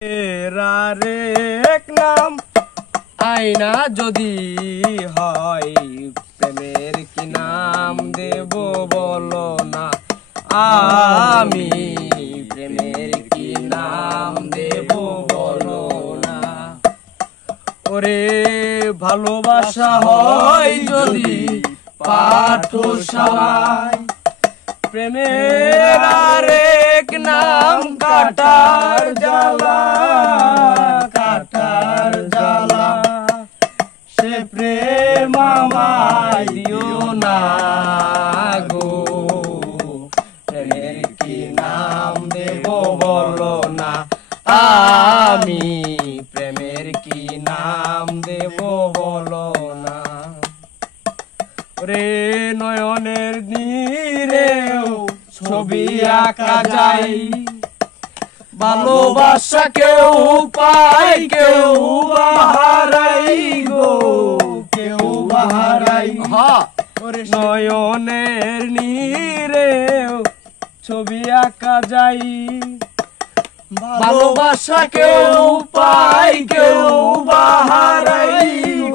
এরারে এক নাম আয়না যদি হয় প্রেমের কি নাম দেব বলো না আমি প্রেমের কি নাম দেব বলো না ওরে ভালোবাসা হয় যদি পাঠশালায় প্রেমের আরেক নাম কাটার জ্বালা কাটার জ্বালা সে প্রেম আমায় দিও না গো প্রেমের কি নাম দেব বলো না আমি প্রেমের কি নাম দেব বলো না রে নয়নের নীরেও ছবি আঁকা যায় ভালোবাসা কেউ পায় কেউ হারাই গো কেউ হারাই নয়নের নীরেও ছবি আঁকা যায় ভালোবাসা কেউ পায় কেউ হারাই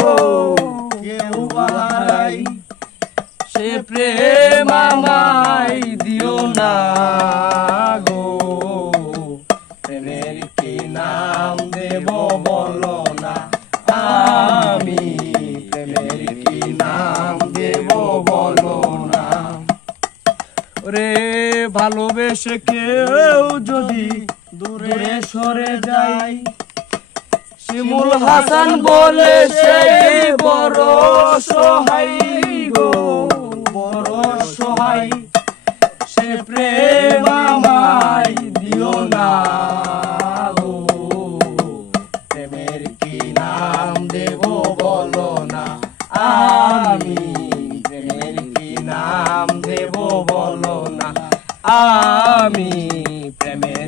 গো কেউ হারাই সে প্রেম আমায় দিও না গো প্রেমের কি নাম দেব বলো না আমি প্রেমের কি নাম দেব বলো না রে ভালোবেসে কেউ যদি দূরে সরে যায় শিমুল হাসান বলে সেই বড় সহায় গো বড় সহায় সে প্রেম আমায় দিও না গো প্রেমের কি নাম দেব বলো না আমি প্রেমের কি নাম দেব বলো না আমি প্রেমের